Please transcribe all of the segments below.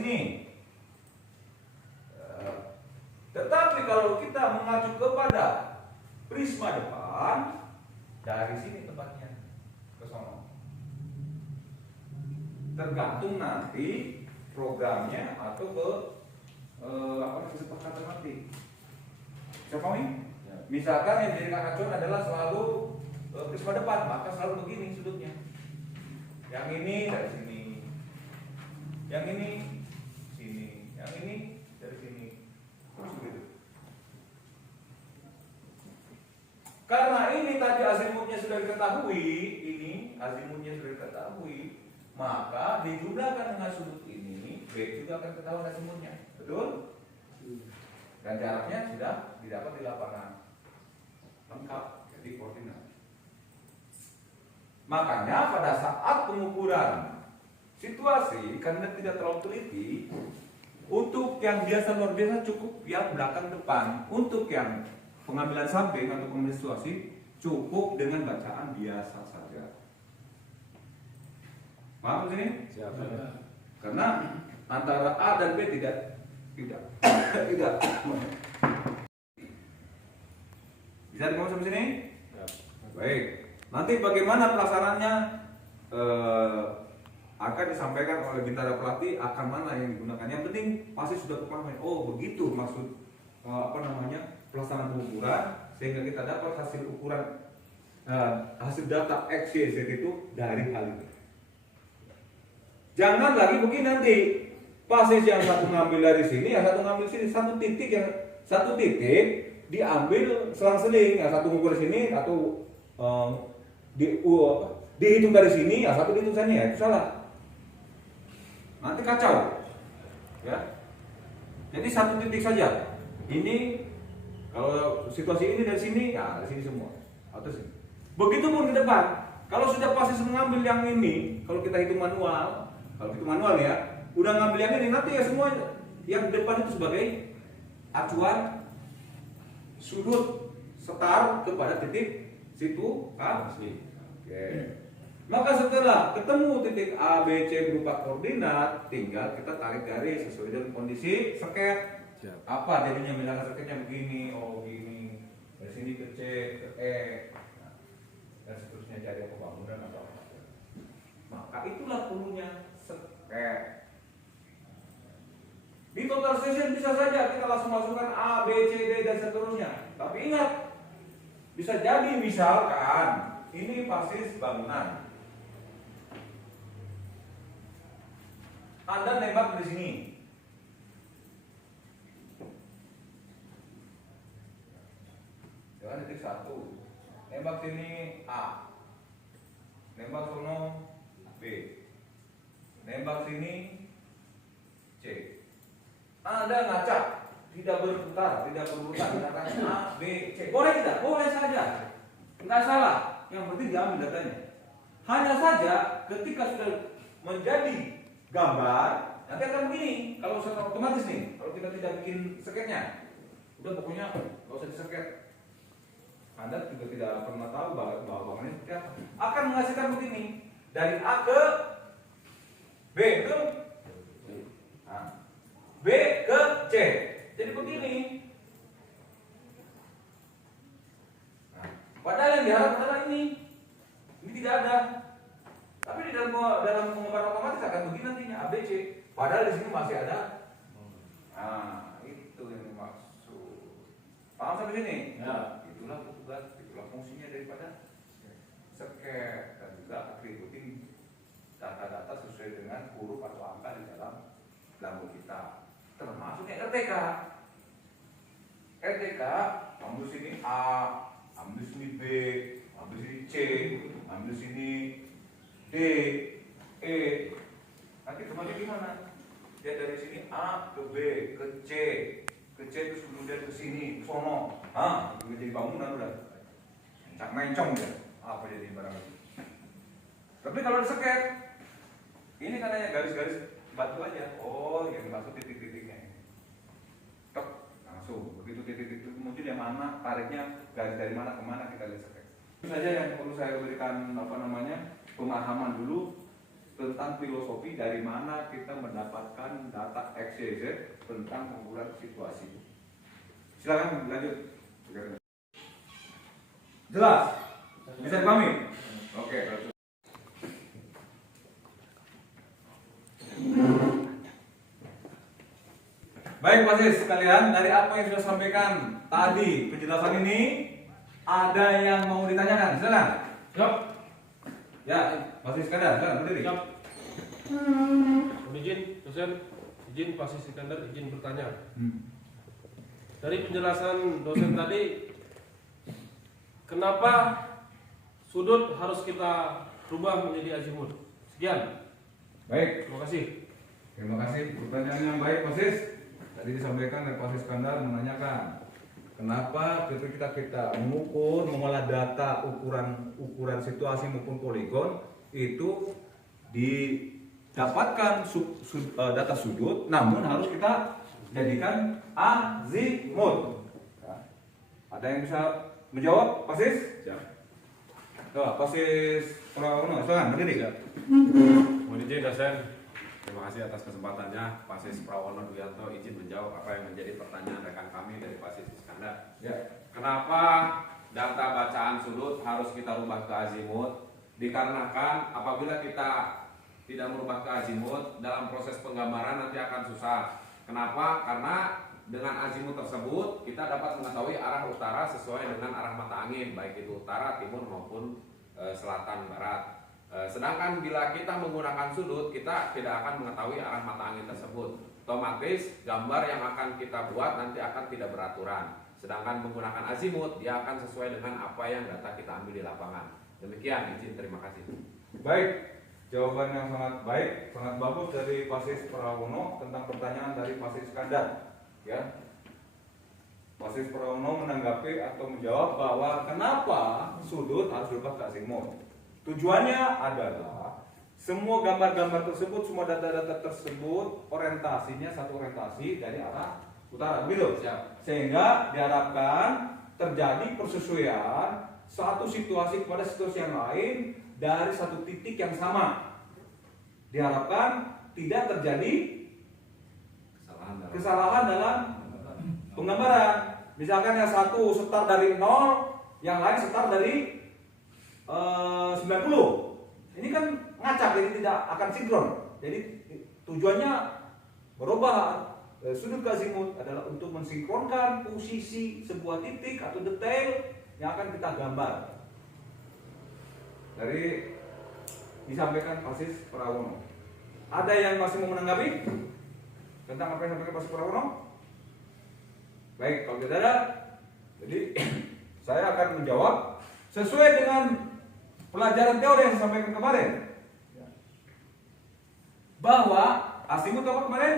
sini. Tetapi kalau kita mengacu kepada prisma depan, dari sini tempatnya ke sono. Tergantung nanti programnya atau ke kesepakatan nanti. Coba ini, misalkan yang dijadikan acuan adalah selalu prisma depan, maka selalu begini sudutnya. Yang ini dari sini, yang ini sini, yang ini dari sini. Begitu. Karena ini tadi azimutnya sudah diketahui, maka dijumlahkan dengan sudut ini, B juga akan ketahuan azimutnya, betul? Dan jaraknya sudah didapat di lapangan, lengkap, jadi koordinat. Makanya pada saat pengukuran situasi, karena tidak terlalu teliti, untuk yang biasa luar biasa cukup yang belakang depan. Untuk yang pengambilan samping atau pengambilan situasi cukup dengan bacaan biasa saja. Paham sini? Siapa? Karena antara A dan B tidak. Bisa dikatakan sampai sini? Ya. Baik. Nanti bagaimana pelaksanaannya akan disampaikan oleh Bintara Pelatih, akan mana yang digunakan. Yang penting pasti sudah kepaham. Oh begitu maksud pelaksanaan pengukuran, sehingga kita dapat hasil ukuran hasil data X, Y, Z itu dari hal ini. Jangan lagi begini nanti pasis yang satu ngambil dari sini, yang satu ngambil sini, satu titik diambil selang-seling, yang satu ngukur sini, atau dihitung dari sini, yang satu dihitung sana, ya itu salah. Nanti kacau, ya. Jadi satu titik saja. Ini kalau situasi ini dari sini, ya dari sini semua, atau sini. Begitupun di depan. Kalau sudah pasti mengambil yang ini, kalau kita hitung manual, ya, udah ngambil yang ini, nanti ya semua yang di depan itu sebagai acuan sudut setar kepada titik situ kan? Oke. Maka setelah ketemu titik A, B, C berupa koordinat, tinggal kita tarik garis sesuai dengan kondisi seket. Apa jadinya, misalnya seketnya begini, oh begini, dari sini ke C, ke E, dan seterusnya cari pembangunan atau apa. Maka itulah perlunya seket. Di total session bisa saja kita langsung masukkan A, B, C, D dan seterusnya. Tapi ingat, bisa jadi misalkan ini pasis bangunan. Anda nembak dari sini. Jangan titik 1. Nembak sini A. Nembak sono B. Nembak sini C. Anda ngacak, tidak berputar, mengatakan A, B, C. Boleh tidak? Boleh saja. Enggak salah. Yang penting diambil datanya. Hanya saja ketika sudah menjadi gambar, nanti akan begini. Kalau secara otomatis nih, kalau kita tidak bikin seketnya, udah pokoknya nggak usah diseket. Anda juga tidak pernah tahu bahwa bangunnya seperti apa. Akan menghasilkan begini, dari A ke B, betul? Nah, B ke C. Jadi begini. Nah, padahal yang diharapkan adalah ini tidak ada. Tapi di dalam penggambaran otomatis akan begini nantinya A, B, C. Padahal di sini masih ada. Nah, itu yang dimaksud. Paham sampai sini? Ya. Itulah tugas, itulah fungsinya daripada seket, dan juga atributing data-data sesuai dengan huruf atau angka di dalam lambung kita. Termasuknya RTK. RTK ambil sini A, ambil sini B, ambil sini C, ambil sini D, E. Nanti kembali gimana? Dia dari sini A ke B, ke C terus kemudian ke sini, ke sono. Jadi bangunan udah. Mencong ya. Apa jadi barang itu? Tapi kalau diseket, ini kan hanya garis-garis batu aja. Oh, yang dimaksud titik-titiknya. Tek, langsung. Begitu titik-titik itu muncul yang mana, tariknya garis dari mana ke mana kita lihat seket. Itu saja yang perlu saya berikan pemahaman dulu tentang filosofi dari mana kita mendapatkan data XYZ tentang ukuran situasi. Silakan lanjut. Jelas? Bisa dipahami? Oke. Baik Pak Sis, sekalian dari apa yang sudah sampaikan tadi penjelasan ini, ada yang mau ditanyakan? Silakan. Siap. Ya, Pak Sis Iskandar, silakan berdiri. Siap. Izin, dosen, izin Pak Sis Iskandar, izin bertanya. Dari penjelasan dosen tadi, kenapa sudut harus kita rubah menjadi azimut? Sekian. Baik, Terima kasih. terima kasih. Pertanyaan yang baik Pak Sis. Tadi disampaikan oleh Pak Sis Iskandar menanyakan kenapa ketika kita mengukur, mengolah data ukuran situasi maupun poligon itu didapatkan data sudut, namun harus kita jadikan azimut. Ya. Ada yang bisa menjawab, Pak Sis? Siap. Coba, Pak Sis Prawono, silakan berdiri. Mohon izin dosen, terima kasih atas kesempatannya. Pak Sis Prawono Duyanto izin menjawab apa yang menjadi pertanyaan rekan kami dari Pak Sis Iskandar. Ya. Kenapa data bacaan sudut harus kita rubah ke azimut? Dikarenakan apabila kita tidak merubah ke azimut, dalam proses penggambaran nanti akan susah. Kenapa? Karena dengan azimut tersebut kita dapat mengetahui arah utara sesuai dengan arah mata angin, baik itu utara, timur maupun selatan, barat. Sedangkan bila kita menggunakan sudut, kita tidak akan mengetahui arah mata angin tersebut. Otomatis gambar yang akan kita buat nanti akan tidak beraturan. Sedangkan menggunakan azimut, dia akan sesuai dengan apa yang data kita ambil di lapangan. Demikian, izin, terima kasih. Baik, jawaban yang sangat baik, sangat bagus dari Pak Sis Prawono tentang pertanyaan dari Pak Sis Iskandar. Ya, Pak Sis Prawono menanggapi atau menjawab bahwa kenapa sudut harus berubah ke azimut. Tujuannya adalah semua gambar-gambar tersebut, semua data-data tersebut orientasinya satu orientasi dari arah utara, begitu? Siap. Sehingga diharapkan terjadi persesuaian satu situasi kepada situasi yang lain dari satu titik yang sama. Diharapkan tidak terjadi kesalahan dalam penggambaran. Misalkan yang satu start dari 0, yang lain start dari 90. Ini kan ngacak, jadi tidak akan sinkron. Jadi tujuannya berubah sudut ke azimut adalah untuk mensinkronkan posisi sebuah titik atau detail yang akan kita gambar. Dari disampaikan Pak Sis Prawono. Ada yang masih mau menanggapi tentang apa yang disampaikan Pak Sis Prawono? Baik, kalau tidak ada, jadi saya akan menjawab sesuai dengan pelajaran teori yang saya sampaikan kemarin, bahwa azimut apa kemarin?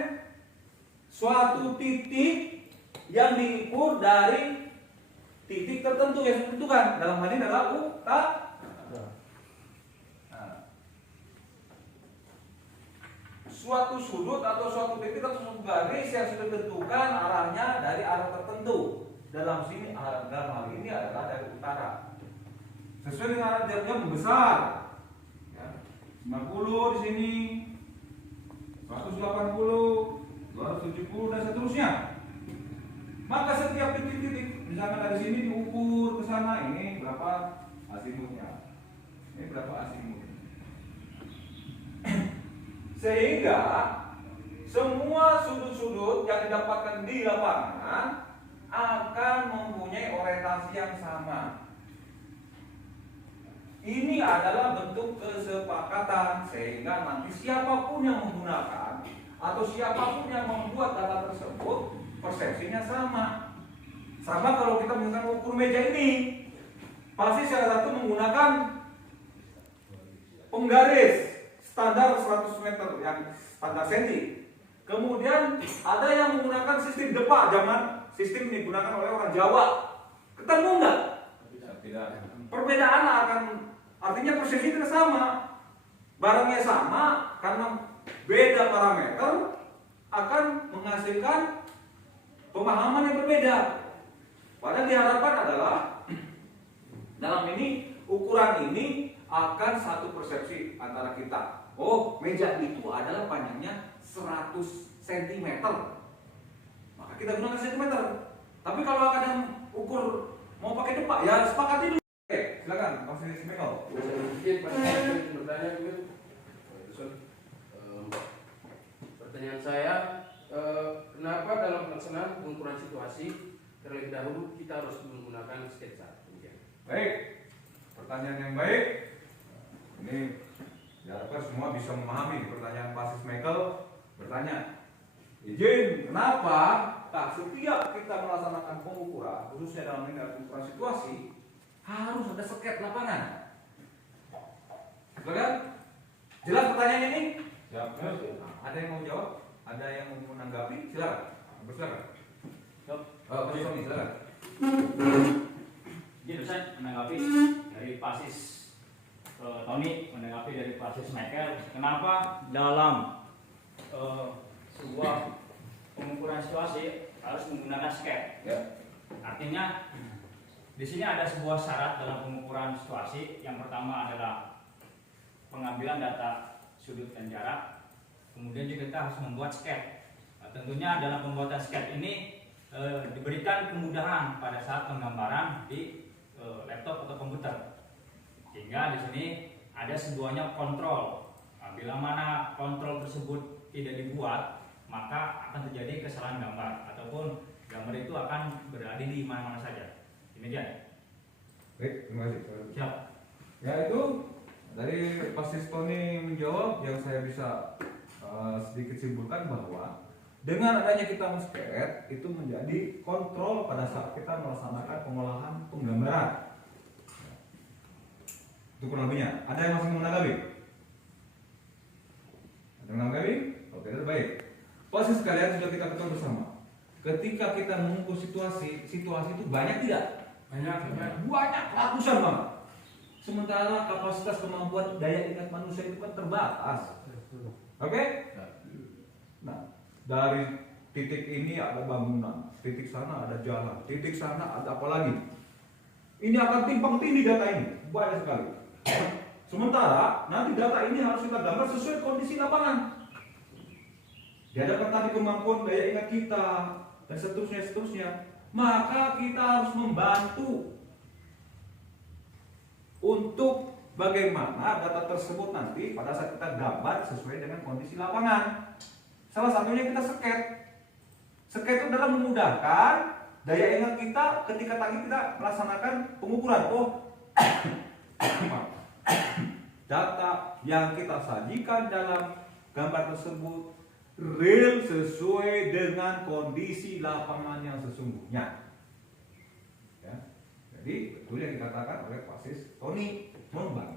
Suatu titik yang diukur dari titik tertentu yang ditentukan. Dalam hal ini adalah utara. Suatu sudut atau suatu titik atau suatu garis yang sudah ditentukan arahnya dari arah tertentu. Dalam hal ini adalah dari utara. Sesuai dengan arah jamnya membesar. Ya. 90 di sini, 180, 270 dan seterusnya. Maka setiap titik-titik, misalkan dari sini diukur ke sana, ini berapa azimutnya? Ini berapa azimut? Sehingga semua sudut-sudut yang didapatkan di lapangan akan mempunyai orientasi yang sama. Ini adalah bentuk kesepakatan sehingga nanti siapapun yang menggunakan atau siapapun yang membuat data tersebut persepsinya sama. Sama kalau kita menggunakan ukur meja ini, pasti salah satu menggunakan penggaris standar 100 meter yang standar senti. Kemudian ada yang menggunakan sistem depak, sistem ini digunakan oleh orang Jawa. Ketemu enggak? Tidak. Perbedaan akan artinya persepsi tidak sama. Barangnya sama karena beda parameter akan menghasilkan pemahaman yang berbeda. Padahal diharapkan adalah dalam ini ukuran ini akan satu persepsi antara kita. oh meja itu adalah panjangnya 100 cm, maka kita gunakan cm. Tapi kalau kadang ukur mau pakai depak, ya sepakati dulu. Oke, silakan Pak Sri Michael. Izin Pak, saya bertanya dulu. Pertanyaan saya, kenapa dalam pelaksanaan pengukuran situasi terlebih dahulu kita harus menggunakan sketsa? Baik, pertanyaan yang baik. Ini diharapkan semua bisa memahami pertanyaan Pak Sis Michael. Bertanya, izin, kenapa setiap kita melaksanakan pengukuran, khususnya dalam pengukuran situasi, harus ada sket lapangan? Silakan. Jelas pertanyaan ini? Siap. Ada yang mau jawab? Ada yang mau menanggapi? Silakan. Silakan. Silakan. Jadi dosen menanggapi dari Pasis Tony, menanggapi dari Pasis Michael, kenapa dalam sebuah pengukuran situasi harus menggunakan sket? Ya. Artinya di sini ada sebuah syarat dalam pengukuran situasi. Yang pertama adalah pengambilan data sudut dan jarak. Kemudian juga kita harus membuat sket. Nah, tentunya dalam pembuatan sket ini diberikan kemudahan pada saat penggambaran di laptop atau komputer, sehingga di sini ada sebuahnya kontrol. Nah, bila mana kontrol tersebut tidak dibuat, maka akan terjadi kesalahan gambar ataupun gambar itu akan berada di mana-mana saja. Demikian. Baik, terima kasih. Siap. Ya itu dari Pak Sistoni menjawab, yang saya bisa sedikit simpulkan bahwa dengan adanya kita men-sket itu menjadi kontrol pada saat kita melaksanakan pengolahan penggambaran. Itu kurang lebihnya. Ada yang masih menanggapi? Ada yang menanggapi? Oke, baik. Posisi sekalian sudah kita ketahui bersama. Ketika kita mengukur situasi itu banyak tidak? Banyak, ratusan bang. Sementara kapasitas kemampuan daya ingat manusia itu kan terbatas. Oke? Nah, dari titik ini ada bangunan, titik sana ada jalan, titik sana ada apa lagi? Ini akan timpang tindih data ini, banyak sekali. Sementara nanti data ini harus kita gambar sesuai kondisi lapangan. Dihadapkan tadi kemampuan daya ingat kita dan seterusnya, maka kita harus membantu untuk bagaimana data tersebut nanti pada saat kita gambar sesuai dengan kondisi lapangan. Salah satunya kita sket. Sket itu adalah memudahkan daya ingat kita ketika tadi kita melaksanakan pengukuran. Oh, data yang kita sajikan dalam gambar tersebut real sesuai dengan kondisi lapangan yang sesungguhnya. Ya. Jadi betul yang dikatakan oleh Pak Sis Tony, membantu.